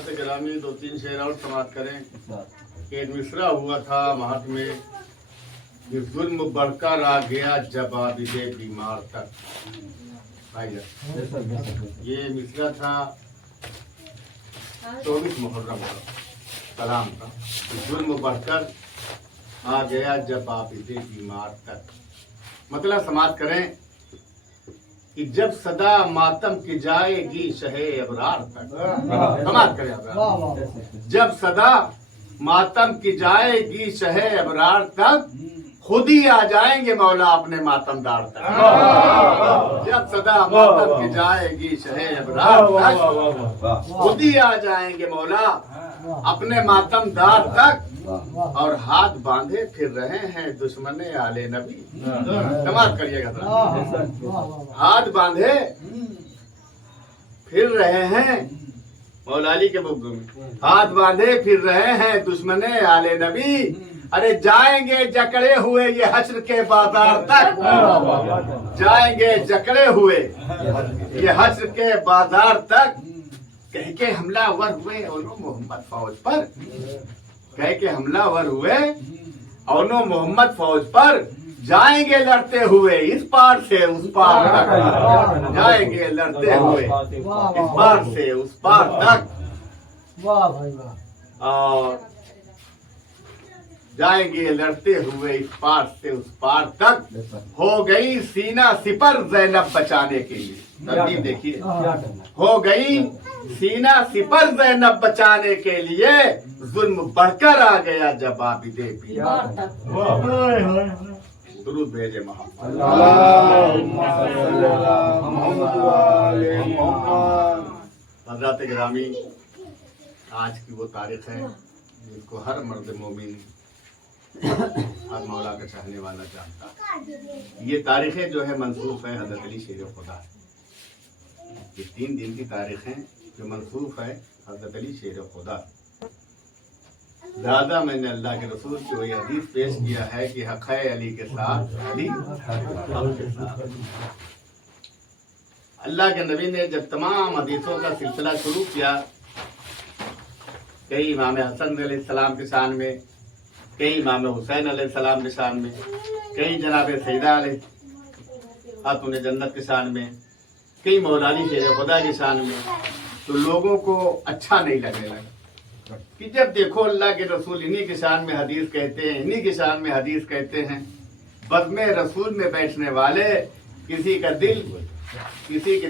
हजरात गिरामी 2-3 शेर और समाप्त करें। एक मिसरा हुआ था महत में कि जुल्म बढ़कर आ गया जब आबिदे बीमार तक। ये मिसरा था 24 मुहर्रम का कलाम का। जुल्म बढ़कर आ गया जब आबिदे बीमार तक, मतलब समाप्त करें कि जब सदा मातम की जाएगी शहे अबरार तक। समाप्त करें जब सदा मातम की जाएगी शहे अबरार तक, खुद ही आ जाएंगे मौला अपने मातमदार तक। जब सदा मातम की जाएगी शहे अबरार तक, खुद ही आ जाएंगे मौला अपने मातमदार तक। और हाथ बांधे फिर रहे हैं दुश्मने आले नबी। समाप्त करिएगा, हाथ बांधे फिर रहे हैं मौला अली के बुक में, हाथ बांधे फिर रहे हैं दुश्मने आले नबी। अरे जाएंगे जकड़े हुए ये हश्र के बाजार तक, जाएंगे जकड़े हुए ये हश्र के बाजार तक। कह के हमलावर हुए ओनो मोहम्मद फौज पर, कह के हमलावर हुए ओनो मोहम्मद फौज पर। जाएंगे लड़ते हुए इस पार से उस पार तक, जाएंगे लड़ते हुए इस पार से उस पार तक। वाह भाई वाह। और जाएंगे लड़ते हुए इस पार से उस पार तक। हो गई सीना सिपर ज़ैनब बचाने के लिए। तरतीब देखिए, हो गई सीना सिपर ज़ैनब बचाने के लिए। जुल्म बढ़कर आ गया जब आबिदे बीमार तक। दुरूद भेजे मोहम्मद। हज़रात गिरामी, आज की वो तारीख है जिसको हर मर्द मोमिन, हर मौला का चाहने वाला जानता। ये तारीखें जो है मंसूख है हज़रत अली शेर खुदा। ये 3 दिन की तारीखें जो मंसूख है हज़रत अली शेर खुदा। ज़्यादा मैंने अल्लाह के रसूल की वही हदीस पेश किया है कि हक़ है अली के साथ, अली हक़ के साथ। अल्लाह के नबी ने जब तमाम हदीसों का सिलसिला शुरू किया, कई इमाम हसन अलैहिस्सलाम के शान में, कई इमाम हुसैन अलैहिस्सलाम के शान में, कई जनाब सैयदा खातून जन्नत के शान में, कई मौलानी शेर खुदा की शान में, तो लोगों को अच्छा नहीं लगने लगा कि जब देखो अल्लाह के रसूल इन्हीं की शान में हदीस कहते हैं, इन्हीं की शान में हदीस कहते हैं। बज़्म रसूल में बैठने वाले किसी के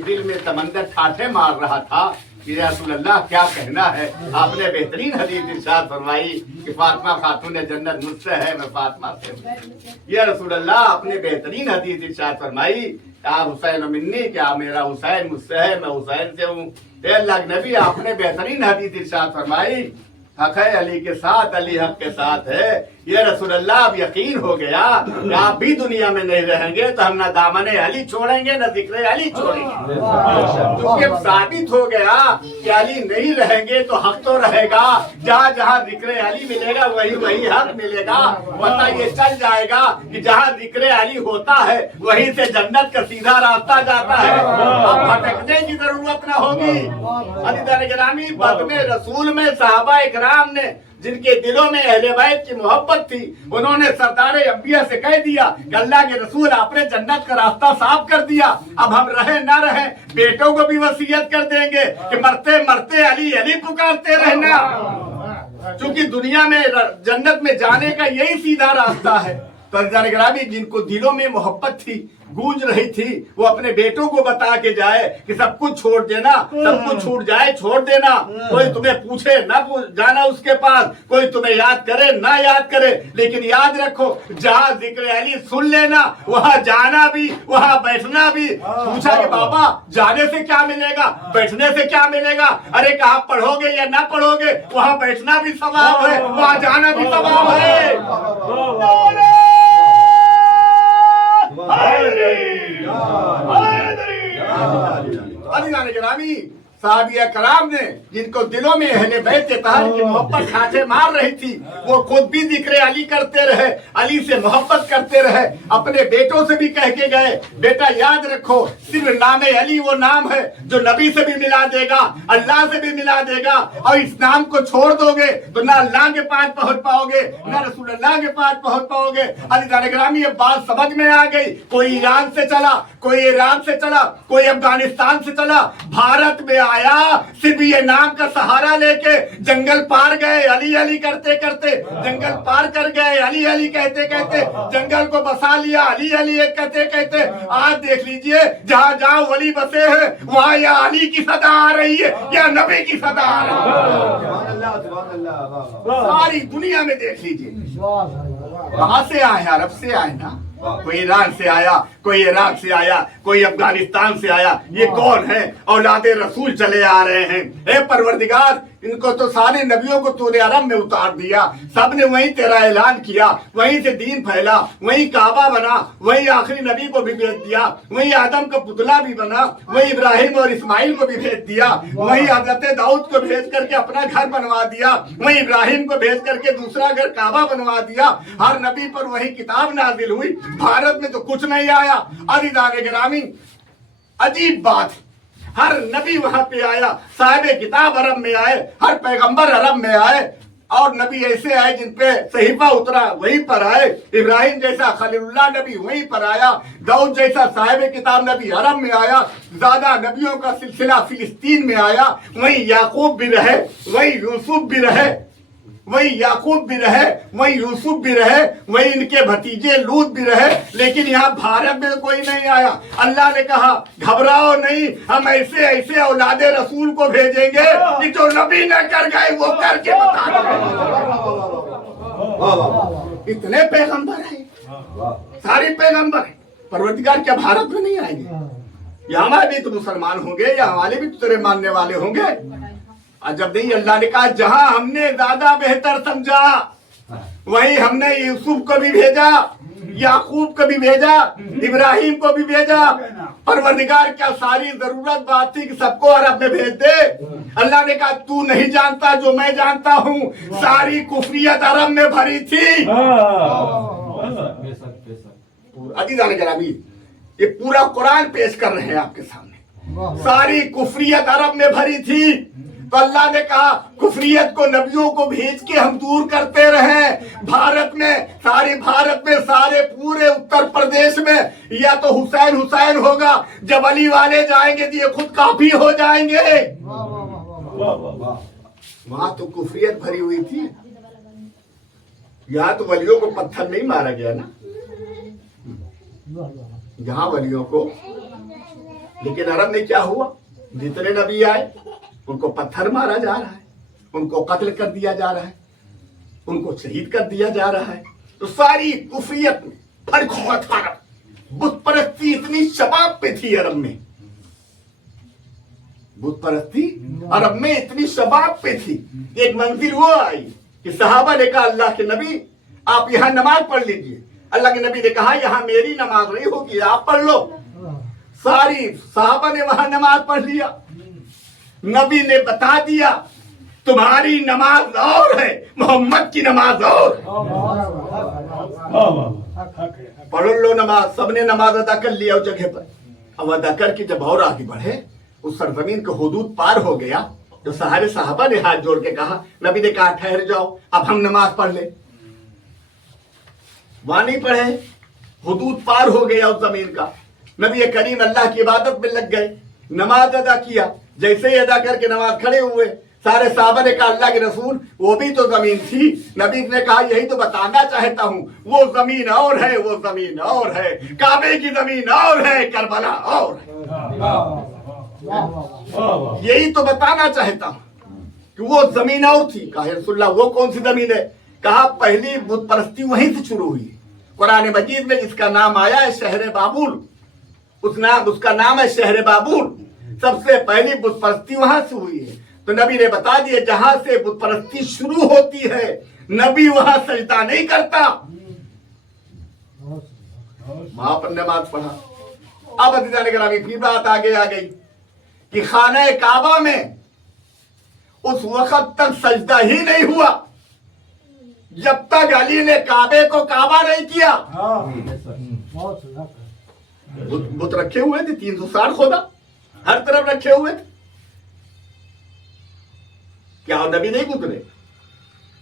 दिल में तमन्ना ठाठे मार रहा था कि या रसूल अल्लाह क्या कहना है। आपने बेहतरीन हदीस इरशाद फरमाई कि फातिमा खातून जन्नत मुझसे है, मैं फातिमा से हूं। या रसूल अल्लाह आपने बेहतरीन हदीस इरशाद फरमाई आप हुसैन मिन्नी, क्या मेरा हुसैन मुझसे है, मैं हुसैन से हूँ। अल्लाह के नबी आपने बेहतरीन हदीस इरशाद फरमाई हक़ है अली के साथ, अली हक़ के साथ है। ये रसूल अल्लाह अब यकीन हो गया कि आप भी दुनिया में नहीं रहेंगे तो हम ना दामने अली छोड़ेंगे न जिक्र अली छोड़ेंगे। क्योंकि अब साबित हो गया कि अली नहीं रहेंगे तो हक तो रहेगा। जहाँ जहाँ जिक्र अली मिलेगा वही वही हक मिलेगा। पता ये चल जाएगा कि जहाँ जिक्र अली होता है वहीं से जन्नत का सीधा रास्ता जाता है। अब भटकने की जरूरत न होगी। अज़ीज़ान गिरामी, बज़्म रसूल में सहाबा इकराम ने जिनके दिलों में अहले बैत की मोहब्बत थी, उन्होंने सरदारे अंबिया से कह दिया कि अल्लाह के रसूल आपने जन्नत का रास्ता साफ कर दिया। अब हम रहे ना रहे, बेटों को भी वसीयत कर देंगे कि मरते मरते अली अली पुकारते रहना, क्योंकि दुनिया में जन्नत में जाने का यही सीधा रास्ता है। तो अज़ीज़ान गिरामी, जिनको दिलों में मोहब्बत थी, गूंज रही थी, वो अपने बेटों को बता के जाए कि सब कुछ छोड़ देना, सब कुछ छूट जाए, छोड़ देना। कोई तुम्हें पूछे ना जाना उसके पास, कोई तुम्हें याद करे ना याद करे, लेकिन याद रखो जहाँ जिक्र अली सुन लेना वहाँ जाना भी, वहाँ बैठना भी। पूछा कि बाबा जाने से क्या मिलेगा, बैठने से क्या मिलेगा? अरे कहा पढ़ोगे या ना पढ़ोगे, वहाँ बैठना भी सवाब है, वहाँ जाना भी सवाब है। अज़ीज़ान गिरामी, साहबिया कराम ने जिनको दिलों में अहले बैत के तहत की मोहब्बत ठाठे मार रही थी, वो खुद भी जिक्र अली करते रहे, अली से मोहब्बत करते रहे, अपने बेटों से भी कह के गए, बेटा याद रखो सिर्फ नाम अली वो नाम है जो नबी से भी मिला देगा, अल्लाह से भी मिला देगा, और इस नाम को छोड़ दोगे तो ना अल्लाह के पास पहुंच पाओगे ना रसूल अल्लाह के पास पहुंच पाओगे। अली ग्रामी ये बात समझ में आ गई। कोई ईरान से चला, कोई ईरान से चला, कोई अफगानिस्तान से चला, भारत में आया सिर्फ ये नाम का सहारा लेके, जंगल पार गए अली अली करते करते, जंगल पार कर गए अली अली कहते कहते, जंगल को बसा लिया अली अली कहते कहते। आज देख लीजिए जहां जहां वली बसे हैं वहां या अली की सदा आ रही है या नबी की सदा आ रही है। सारी दुनिया में देख लीजिए वाह भाई वाह। कहां से आए, अरब से आए ना, कोई ईरान से आया, कोई इराक से आया, कोई अफगानिस्तान से आया। ये कौन है? औलादे रसूल चले आ रहे हैं। हे परवरदिगार, इनको तो सारे नबियों को तूने अरब में उतार दिया, सबने वहीं तेरा ऐलान किया, वहीं से दीन फैला, वहीं काबा बना, वहीं आखिरी नबी को भी भेज दिया, वहीं आदम का पुतला भी बना, वहीं इब्राहिम और इस्माइल को भी भेज दिया, वहीं हजरत दाऊद को भेज करके अपना घर बनवा दिया, वहीं इब्राहिम को भेज करके दूसरा घर काबा बनवा दिया। हर नबी पर वही किताब नाजिल हुई, भारत में तो कुछ नहीं आया। अज़ीज़ान गिरामी, अजीब बात, हर नबी वहां पे आया, साहिब किताब अरब में आए, हर पैगंबर अरब में आए, और नबी ऐसे आए जिन पे सहीफा उतरा वहीं पर आए। इब्राहिम जैसा खलीलुल्लाह नबी वहीं पर आया, दाऊद जैसा साहिब किताब नबी अरब में आया, ज्यादा नबियों का सिलसिला फिलिस्तीन में आया, वहीं याकूब भी रहे, वहीं यूसुफ भी रहे, वही याकूब भी रहे, वही यूसुफ भी रहे, वही इनके भतीजे लूत भी रहे, लेकिन यहाँ भारत में कोई नहीं आया। अल्लाह ने कहा घबराओ नहीं, हम ऐसे ऐसे औलादे रसूल को भेजेंगे कि जो नबी न कर गए वो करके बता देंगे। इतने पैगंबर हैं, सारे पैगंबर हैं। परवरदिगार क्या भारत में नहीं आएंगे? या हमारे भी तो मुसलमान होंगे, या हमारे भी तो तेरे मानने वाले होंगे। जब नहीं, अल्लाह ने कहा जहां हमने ज्यादा बेहतर समझा वहीं हमने यूसुफ को भी भेजा, याकूब को भी भेजा, इब्राहिम को भी भेजा। परवरदिगार क्या सारी जरूरत बात थी कि सबको अरब में भेज दे? अल्लाह ने कहा तू नहीं जानता जो मैं जानता हूँ, सारी कुफरियत अरब में भरी थी। अज़ीज़ान गिरामी, ये पूरा कुरान पेश कर रहे हैं आपके सामने, सारी कुफरियत अरब में भरी थी। तो अल्लाह ने कहा कुफरियत को नबियों को भेज के हम दूर करते रहे। भारत में सारे पूरे उत्तर प्रदेश में या तो हुसैन हुसैन होगा, जब अली वाले जाएंगे तो ये खुद काफी हो जाएंगे। वहां तो कुफरियत भरी हुई थी, यहाँ तो वलियों को पत्थर नहीं मारा गया ना, यहाँ वलियों को। लेकिन अरब में क्या हुआ? जितने नबी आए उनको पत्थर मारा जा रहा है, उनको कत्ल कर दिया जा रहा है, उनको शहीद कर दिया जा रहा है। तो सारी कुफरियत में फर्क हुआ था। बुत परस्ती इतनी शबाब पे थी अरब में, बुत परस्ती अरब में इतनी शबाब पे थी। एक मंजिल वो आई कि सहाबा ने कहा अल्लाह के नबी आप यहाँ नमाज पढ़ लीजिए। अल्लाह के नबी ने कहा यहाँ मेरी नमाज नहीं होगी, आप पढ़ लो। सारी सहाबा ने वहां नमाज पढ़ लिया। नबी ने बता दिया तुम्हारी नमाज और है, मोहम्मद की नमाज और। पढ़ लो नमाज। सबने नमाज अदा कर लिया उस जगह पर। अब अदा करके जब और आगे बढ़े, उस सरजमीन का हुदूद पार हो गया, तो सारे साहबा ने हाथ जोड़ के कहा, नबी ने कहा ठहर जाओ, अब हम नमाज पढ़ ले। वहां नहीं पढ़े, हुदूद पार हो गया उस जमीन का। नबी करीम अल्लाह की इबादत में लग गए, नमाज अदा किया। जैसे ही अदा करके नमाज खड़े हुए, सारे साहबा ने कहा अल्लाह के रसूल वो भी तो जमीन थी। नबी ने कहा यही तो बताना चाहता हूँ, वो जमीन और है, वो जमीन और है, काबे की जमीन और है, करबला और है। यही तो बताना चाहता हूँ कि वो जमीन और थी। कहा रसूलल्लाह वो कौन सी जमीन है? कहा पहली बुत परस्ती वहीं से शुरू हुई। कुरान मजीद में जिसका नाम आया है शहर बाबुल, उसका नाम है शहर बाबुल। सबसे पहली बुत परस्ती वहां से हुई है। तो नबी ने बता दिया जहां से बुत परस्ती शुरू होती है नबी वहां सजदा नहीं करता। वहां पर नमाज पढ़ा। अब अज़ीज़ान गिरामी फिर बात आगे आ गई कि खाना काबा में उस वक्त तक सजदा ही नहीं हुआ जब तक अली ने काबे को काबा नहीं किया। बहुत सही हक है। बुत रखे हुए थे 360 खोदा हर तरफ रखे हुए थे। क्या वो नबी नहीं गुजरे?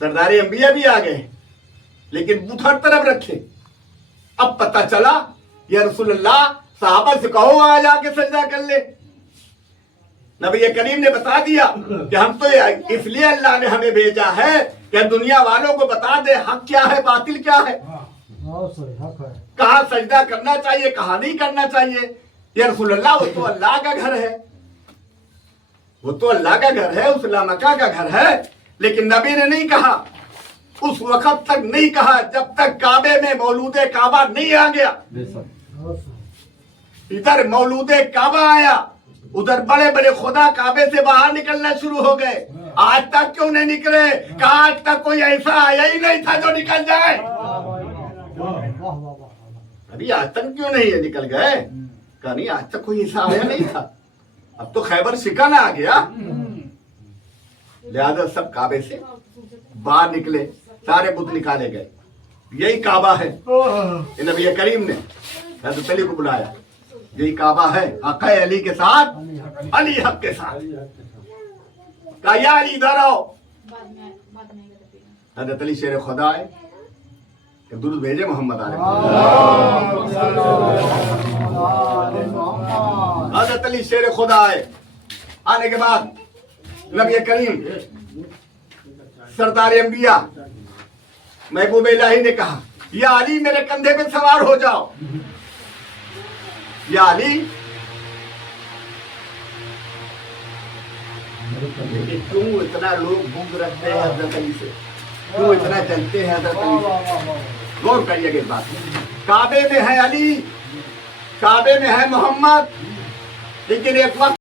सरदार अंबिया भी आ गए लेकिन बुत हर तरफ रखे। अब पता चला या रसूलुल्लाह साहबा से कहो वहां जाके सजदा कर ले। नबी करीम ने बता दिया कि हम तो इसलिए अल्लाह ने हमें भेजा है कि दुनिया वालों को बता दे हक क्या है बातिल क्या है, बहुत सही हक है। कहाँ सजदा करना चाहिए कहाँ नहीं करना चाहिए। या रसूलुल्लाह वो तो अल्लाह का घर है, वो तो अल्लाह का घर है, उस मक्का का घर है। लेकिन नबी ने नहीं कहा, उस वक्त तक नहीं कहा जब तक काबे में मौलूदे काबा नहीं आ गया। बहुत सही। इधर मौलूदे काबा आया, उधर बड़े बड़े खुदा काबे से बाहर निकलना शुरू हो गए। आज तक क्यों नहीं निकले? कहा आज तक कोई ऐसा आया ही नहीं था जो निकल जाए। वाह वाह वाह। अभी आज तक क्यों नहीं है निकल गए? कहा नहीं आज तक कोई ऐसा आया नहीं था, अब तो खैबर शिकन आ गया। लिहाजा सब काबे से बाहर निकले, सारे बुत निकाले गए। यही काबा है। ये नबी करीम ने हज़रत अली को बुलाया, यही काबा है आका अली के साथ, अली हक के साथ। कहा या अली इधर आओ। हज़रत अली शेर खुदा है, दुरूद भेजे मोहम्मद आले। हज़रत अली शेर खुदा है। आने के बाद नबी करीम सरदार अंबिया महबूब इलाही ने कहा या अली मेरे कंधे पे सवार हो जाओ। या अली, लेकिन क्यों इतना लोग भूख रखते हैं हज़रत अली से, क्यों इतना चलते हैं हज़रत अली से? गौर करिएगा इस बात। काबे में है अली, काबे में है मोहम्मद, लेकिन एक वक्त